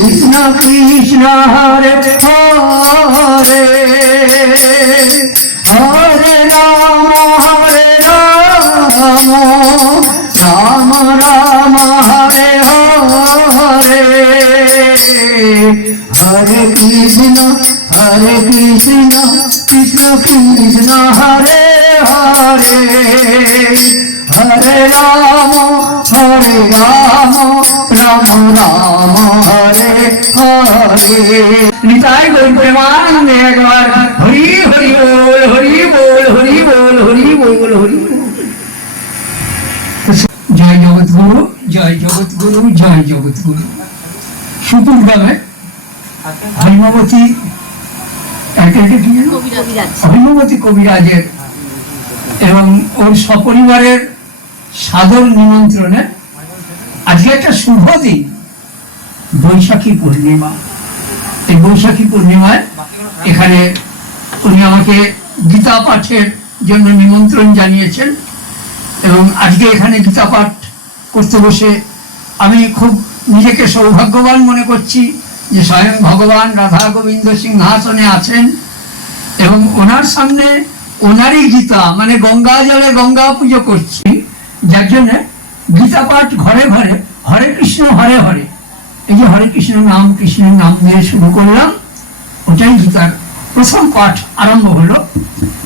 কৃষ্ণ কৃষ্ণ হরে হরে হরে রাম রাম রাম হরে হরে হরে কৃষ্ণ কৃষ্ণ কৃষ্ণ হরে হরে হরে রাম রাম রাম হরে হরে। নিতাই গৌর প্রেমানন্দে একবার হরি হরি বল হরি বল হরি বল হরি বল হরি বল। জয় জগৎগুরু জয় জগৎগুরু জয় জগৎগুরু। সুতুর গ্রামে হৈমবতী হৈমবতী কবিরাজের এবং ওর সপরিবারের সাদর নিমন্ত্রণে আজকে একটা শুভ দিন, বৈশাখী পূর্ণিমা। এই বৈশাখী পূর্ণিমায় এখানে উনি আমাকে গীতা পাঠের জন্য নিমন্ত্রণ জানিয়েছেন এবং আজকে এখানে গীতা পাঠ করতে বসে আমি খুব নিজেকে সৌভাগ্যবান মনে করছি যে স্বয়ং ভগবান রাধা গোবিন্দ সিংহাসনে আছেন এবং ওনার সামনে ওনারই গীতা মানে গঙ্গা জলে গঙ্গা পুজো করছি, যার জন্য গীতা পাঠ ঘরে ঘরে হরে কৃষ্ণ হরে হরে, এই যে হরে কৃষ্ণের নাম দিয়ে শুরু করলাম, ওটাই গীতার প্রথম পাঠ আরম্ভ হলো।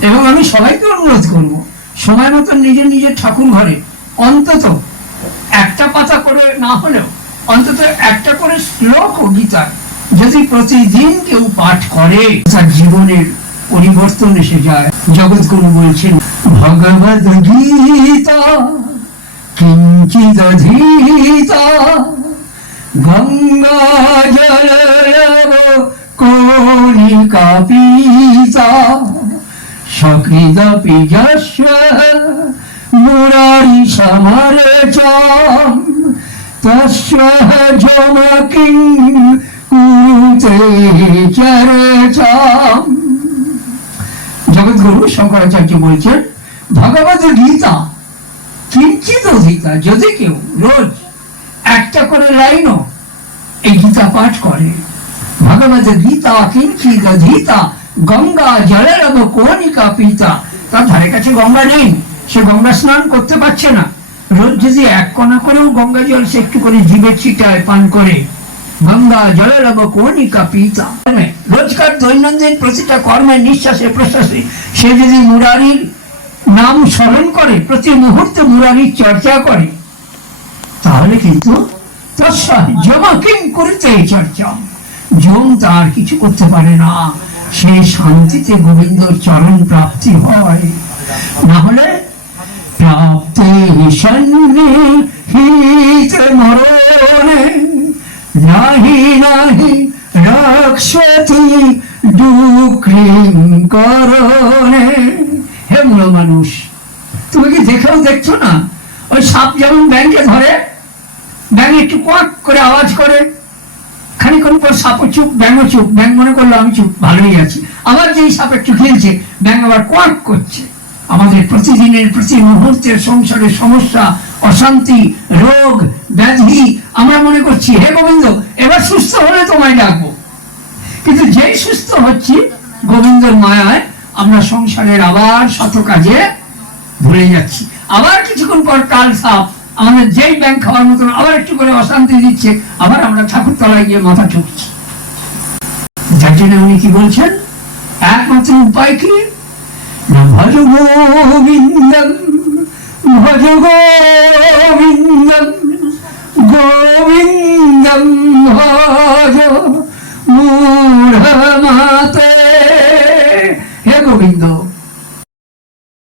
এবং আমি সবাইকে অনুরোধ করব সময় মতন নিজের নিজের ঠাকুর ঘরে অন্তত একটা পাতা করে না হলেও অন্তত একটা করে শ্লোক ও গীতার যদি প্রতিদিন কেউ পাঠ করে তার জীবনের পরিবর্তন এসে যায়। জগৎগুরু বলছেন ভগবদ গীতা কিঞ্চিদধীতা গঙ্গা জলরব কণিকা পীতা সকৃদপি যস্য মুরারি সমরচম তস্য যমকিং কুরুতে চরচম। জগৎগুরু শঙ্করাচার্য বলছেন ভগবদ গীতা কিঞ্চিত অধীতা, যদি কেউ রোজ একটা করে লাইনও এই গীতা পাঠ করে, ভগবদ গীতা কিঞ্চিত অধীতা গঙ্গা জলরব কণিকা পীতা, তার ধারে কাছে গঙ্গা নেই, সে গঙ্গা স্নান করতে পারছে না, রোজ যদি এক কণা করেও গঙ্গা জল সে একটু করে জিভে ছিটায় পান করে, গঙ্গা জলরব কণিকা পীতা, রোজকার দৈনন্দিন প্রতিটা কর্মের নিঃশ্বাসে প্রশ্বাসে সে যদি মুরারির নাম স্মরণ করে, প্রতি মুহূর্তে মুরারির চর্চা করে, তাহলে কিন্তু যমকিং করতে চর্চা, যম তার কিছু করতে পারে না, সে শান্তিতে গোবিন্দর চরণ প্রাপ্তি হয়। না হলে প্রাপ্তে সন্নিহিত মরণে নাহি নাহি রক্ষতি দুঃখিং করণে। হে মূল মানুষ, তুমি কি দেখছো না ওই সাপ যেমন ব্যাংকে ধরে, ব্যাংক একটু কোয়াক করে আওয়াজ করে, খানিক্ষণ পর সাপও চুপ ব্যাংও চুপ, ব্যাংক মনে করলো আমি চুপ ভালোই আছি, আবার যেই সাপ একটু খেলছে ব্যাংক আবার কোয়াক করছে। আমাদের প্রতিদিনের প্রতি মুহূর্তের সংসারের সমস্যা, অশান্তি, রোগ ব্যাধি, আমরা মনে করছি হে গোবিন্দ এবার সুস্থ হলে তোমায় ডাকবো, কিন্তু যেই সুস্থ হচ্ছি গোবিন্দর মায়ায় আমরা সংসারের আবার শত কাজে ভুলে যাচ্ছি। আবার কিছুক্ষণ পর কাল সাপ আমাদের যেই ব্যাংক খাওয়ার মতন আবার একটু করে অশান্তি দিচ্ছে, আবার আমরা ঠাকুর তলায় গিয়ে মাথা ঠুকছি। যার জন্য উনি কি বলছেন, একমাত্র উপায় কি, ভজ গোবিন্দম ভজ গোবিন্দম গোবিন্দম ভজ মূঢ় মাত